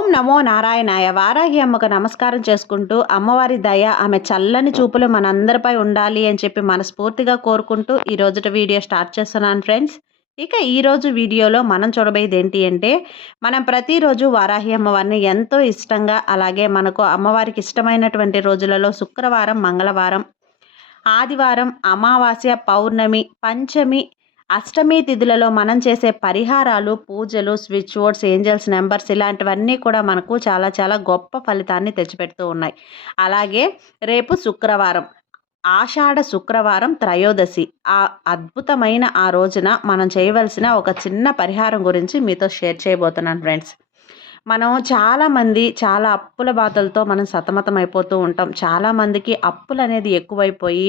ఓం నమో నారాయణాయ వారాహి అమ్మకు నమస్కారం చేసుకుంటూ అమ్మవారి దయ ఆమె చల్లని చూపులు మనందరిపై ఉండాలి అని చెప్పి మనస్ఫూర్తిగా కోరుకుంటూ ఈ రోజుటి వీడియో స్టార్ట్ చేస్తున్నాను ఫ్రెండ్స్. ఇక ఈరోజు వీడియోలో మనం చూడబోయేది ఏంటి అంటే మనం ప్రతిరోజు వారాహి అమ్మవారిని ఎంతో ఇష్టంగా అలాగే మనకు అమ్మవారికి ఇష్టమైనటువంటి రోజులలో శుక్రవారం మంగళవారం ఆదివారం అమావాస్య పౌర్ణమి పంచమి అష్టమి తిథులలో మనం చేసే పరిహారాలు పూజలు స్విచ్ బోర్డ్స్ ఏంజల్స్ నెంబర్స్ ఇలాంటివన్నీ కూడా మనకు చాలా చాలా గొప్ప ఫలితాన్ని తెచ్చిపెడుతూ ఉన్నాయి. అలాగే రేపు శుక్రవారం ఆషాఢ శుక్రవారం త్రయోదశి. ఆ అద్భుతమైన ఆ రోజున మనం చేయవలసిన ఒక చిన్న పరిహారం గురించి మీతో షేర్ చేయబోతున్నాను ఫ్రెండ్స్. మనం చాలామంది చాలా అప్పుల బాధలతో మనం సతమతం అయిపోతూ ఉంటాం. చాలామందికి అప్పులు అనేది ఎక్కువైపోయి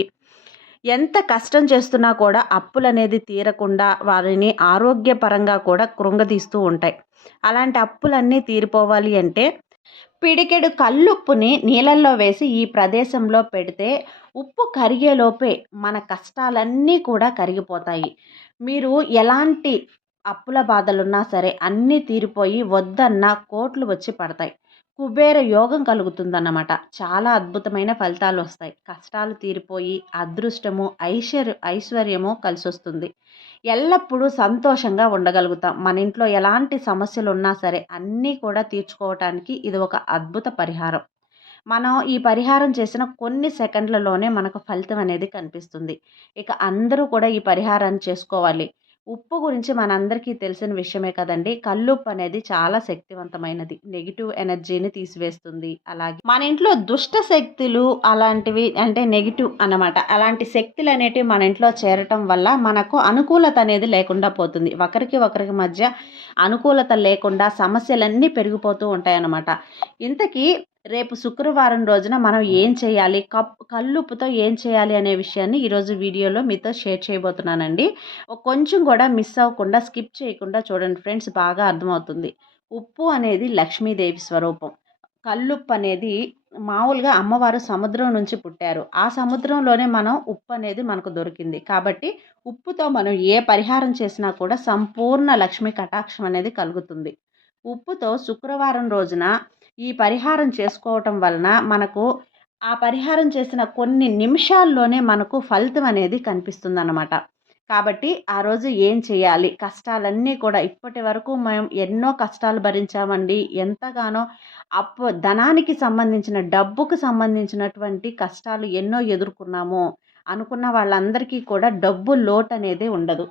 ఎంత కష్టం చేస్తున్నా కూడా అప్పులు అనేది తీరకుండా వారిని ఆరోగ్యపరంగా కూడా కృంగదీస్తూ ఉంటాయి. అలాంటి అప్పులన్నీ తీరిపోవాలి అంటే పిడికెడు కల్లుప్పుని నీళ్ళల్లో వేసి ఈ ప్రదేశంలో పెడితే ఉప్పు కరిగేలోపే మన కష్టాలన్నీ కూడా కరిగిపోతాయి. మీరు ఎలాంటి అప్పుల బాధలున్నా సరే అన్నీ తీరిపోయి వద్దన్న కోట్లు వచ్చి పడతాయి. కుబేర యోగం కలుగుతుందన్నమాట. చాలా అద్భుతమైన ఫలితాలు వస్తాయి కష్టాలు తీరిపోయి అదృష్టము ఐశ్వర్య ఐశ్వర్యము కలిసి వస్తుంది ఎల్లప్పుడూ సంతోషంగా ఉండగలుగుతాం. మన ఇంట్లో ఎలాంటి సమస్యలు ఉన్నా సరే అన్నీ కూడా తీర్చుకోవటానికి ఇది ఒక అద్భుత పరిహారం. మనం ఈ పరిహారం చేసిన కొన్ని సెకండ్లలోనే మనకు ఫలితం అనేది కనిపిస్తుంది. ఇక అందరూ కూడా ఈ పరిహారాన్ని చేసుకోవాలి. ఉప్పు గురించి మనందరికీ తెలిసిన విషయమే కదండి. కల్లుప్పు అనేది చాలా శక్తివంతమైనది. నెగిటివ్ ఎనర్జీని తీసివేస్తుంది. అలాగే మన ఇంట్లో దుష్ట శక్తులు అలాంటివి అంటే నెగిటివ్ అనమాట అలాంటి శక్తులు అనేటివి మన ఇంట్లో చేరటం వల్ల మనకు అనుకూలత అనేది లేకుండా పోతుంది. ఒకరికి ఒకరికి మధ్య అనుకూలత లేకుండా సమస్యలన్నీ పెరిగిపోతూ ఉంటాయన్నమాట. ఇంతకీ రేపు శుక్రవారం రోజున మనం ఏం చేయాలి? కప్ కల్లుప్పుతో ఏం చేయాలి అనే విషయాన్ని ఈరోజు వీడియోలో మీతో షేర్ చేయబోతున్నానండి. కొంచెం కూడా మిస్ అవ్వకుండా స్కిప్ చేయకుండా చూడండి ఫ్రెండ్స్ బాగా అర్థమవుతుంది. ఉప్పు అనేది లక్ష్మీదేవి స్వరూపం. కల్లుప్పు అనేది మామూలుగా అమ్మవారు సముద్రం నుంచి పుట్టారు. ఆ సముద్రంలోనే మనం ఉప్పు అనేది మనకు దొరికింది. కాబట్టి ఉప్పుతో మనం ఏ పరిహారం చేసినా కూడా సంపూర్ణ లక్ష్మీ కటాక్షం అనేది కలుగుతుంది. ఉప్పుతో శుక్రవారం రోజున ఈ పరిహారం చేసుకోవటం వలన మనకు ఆ పరిహారం చేసిన కొన్ని నిమిషాల్లోనే మనకు ఫలితం అనేది కనిపిస్తుందన్నమాట. కాబట్టి ఆ రోజు ఏం చేయాలి? కష్టాలన్నీ కూడా ఇప్పటి వరకు మేము ఎన్నో కష్టాలు భరించామండి. ఎంతగానో అప్పు ధనానికి సంబంధించిన డబ్బుకు సంబంధించినటువంటి కష్టాలు ఎన్నో ఎదుర్కొన్నాము అనుకున్న వాళ్ళందరికీ కూడా డబ్బు లోటు అనేది ఉండదు.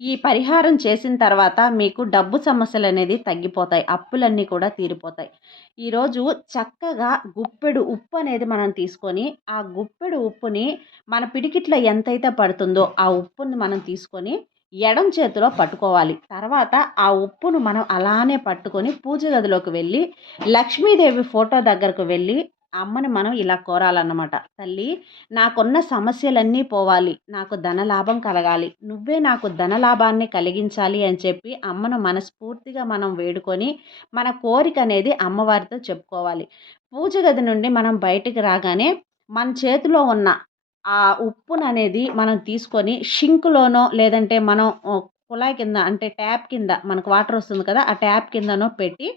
ఈ పరిహారం చేసిన తర్వాత మీకు డబ్బు సమస్యలు అనేది తగ్గిపోతాయి అప్పులన్నీ కూడా తీరిపోతాయి. ఈరోజు చక్కగా గుప్పెడు ఉప్పు అనేది మనం తీసుకొని ఆ గుప్పెడు ఉప్పుని మన పిడికిట్లో ఎంతైతే పడుతుందో ఆ ఉప్పుని మనం తీసుకొని ఎడం చేతిలో పట్టుకోవాలి. తర్వాత ఆ ఉప్పును మనం అలానే పట్టుకొని పూజ గదిలోకి వెళ్ళి లక్ష్మీదేవి ఫోటో దగ్గరకు వెళ్ళి అమ్మని మనం ఇలా కోరాలన్నమాట. తల్లి నాకున్న సమస్యలన్నీ పోవాలి. నాకు ధనలాభం కలగాలి. నువ్వే నాకు ధనలాభాన్ని కలిగించాలి అని చెప్పి అమ్మను మనస్ఫూర్తిగా మనం వేడుకొని మన కోరిక అనేది అమ్మవారితో చెప్పుకోవాలి. పూజ గది నుండి మనం బయటికి రాగానే మన చేతిలో ఉన్న ఆ ఉప్పును అనేది మనం తీసుకొని షింకులోనో లేదంటే మనం కుళాయి కింద అంటే ట్యాప్ కింద మనకు వాటర్ వస్తుంది కదా ఆ ట్యాప్ కిందనో పెట్టి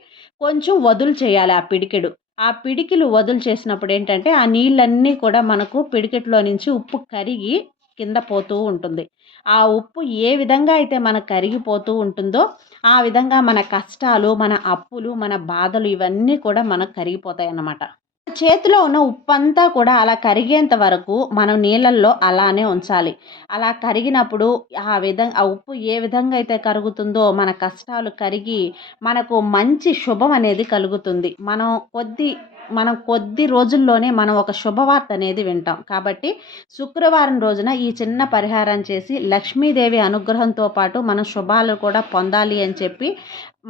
కొంచెం వదులు చేయాలి ఆ పిడికెడు. ఆ పిడికిలు వదులు చేసినప్పుడు ఏంటంటే ఆ నీళ్ళన్నీ కూడా మనకు పిడికెట్లో నుంచి ఉప్పు కరిగి కింద పోతూ ఉంటుంది. ఆ ఉప్పు ఏ విధంగా అయితే మనకు కరిగిపోతూ ఉంటుందో ఆ విధంగా మన కష్టాలు మన అప్పులు మన బాధలు ఇవన్నీ కూడా మనకు కరిగిపోతాయి అన్నమాట చేతిలో ఉన్న ఉప్పు అంతా కూడా అలా కరిగేంత వరకు మనం నీళ్ళల్లో అలానే ఉంచాలి. అలా కరిగినప్పుడు ఆ విధంగా ఆ ఉప్పు ఏ విధంగా అయితే కరుగుతుందో మన కష్టాలు కరిగి మనకు మంచి శుభం అనేది కలుగుతుంది. మనం కొద్ది మనం కొద్ది రోజుల్లోనే మనం ఒక శుభవార్త అనేది వింటాం. కాబట్టి శుక్రవారం రోజున ఈ చిన్న పరిహారం చేసి లక్ష్మీదేవి అనుగ్రహంతో పాటు మనం శుభాలు కూడా పొందాలి అని చెప్పి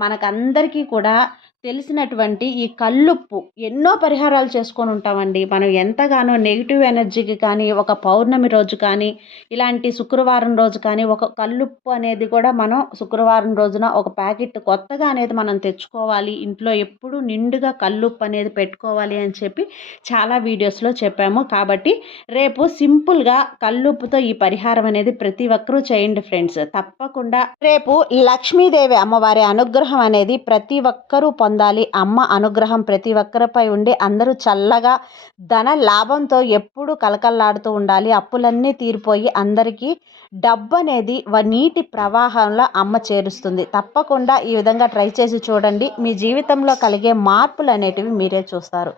మనకందరికీ కూడా తెలిసినటువంటి ఈ కల్లుప్పు ఎన్నో పరిహారాలు చేసుకొని ఉంటామండి. మనం ఎంతగానో నెగిటివ్ ఎనర్జీకి కానీ ఒక పౌర్ణమి రోజు కానీ ఇలాంటి శుక్రవారం రోజు కానీ ఒక కల్లుప్పు అనేది కూడా మనం శుక్రవారం రోజున ఒక ప్యాకెట్ కొత్తగా అనేది మనం తెచ్చుకోవాలి. ఇంట్లో ఎప్పుడు నిండుగా కల్లుప్పు అనేది పెట్టుకోవాలి అని చెప్పి చాలా వీడియోస్లో చెప్పాము. కాబట్టి రేపు సింపుల్గా కల్లుప్పుతో ఈ పరిహారం అనేది ప్రతి ఒక్కరూ చేయండి ఫ్రెండ్స్ తప్పకుండా రేపు లక్ష్మీదేవి అమ్మవారి అనుగ్రహం అనేది ప్రతి ఒక్కరూ పొందాలి. అమ్మ అనుగ్రహం ప్రతి ఒక్కరిపై ఉండి అందరూ చల్లగా ధన లాభంతో ఎప్పుడూ కలకల్లాడుతూ ఉండాలి. అప్పులన్నీ తీరిపోయి అందరికీ డబ్బు అనేది నీటి ప్రవాహంలో అమ్మ చేరుస్తుంది. తప్పకుండా ఈ విధంగా ట్రై చేసి చూడండి. మీ జీవితంలో కలిగే మార్పులు అనేటివి మీరే చూస్తారు.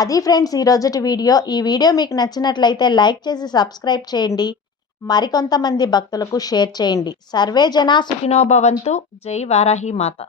అది ఫ్రెండ్స్ ఈ రోజుటి వీడియో. ఈ వీడియో మీకు నచ్చినట్లయితే లైక్ చేసి సబ్స్క్రైబ్ చేయండి. మరికొంతమంది భక్తులకు షేర్ చేయండి. సర్వే జనా సుఖినోభవంతు జై వారాహి మాత.